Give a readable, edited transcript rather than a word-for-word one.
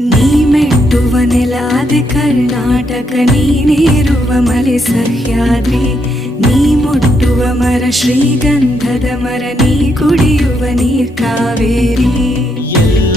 ನೀ ಮೆಟ್ಟುವ ನೆಲಾದೆ ಕರ್ನಾಟಕ, ನೀನೇರುವ ಮಲೆ ಸಹ್ಯಾದ್ರಿ, ನೀ ಮುಟ್ಟುವ ಮರ ಶ್ರೀಗಂಧದ ಮರ, ನೀ ಕುಡಿಯುವ ನೀರ್ ಕಾವೇರಿ.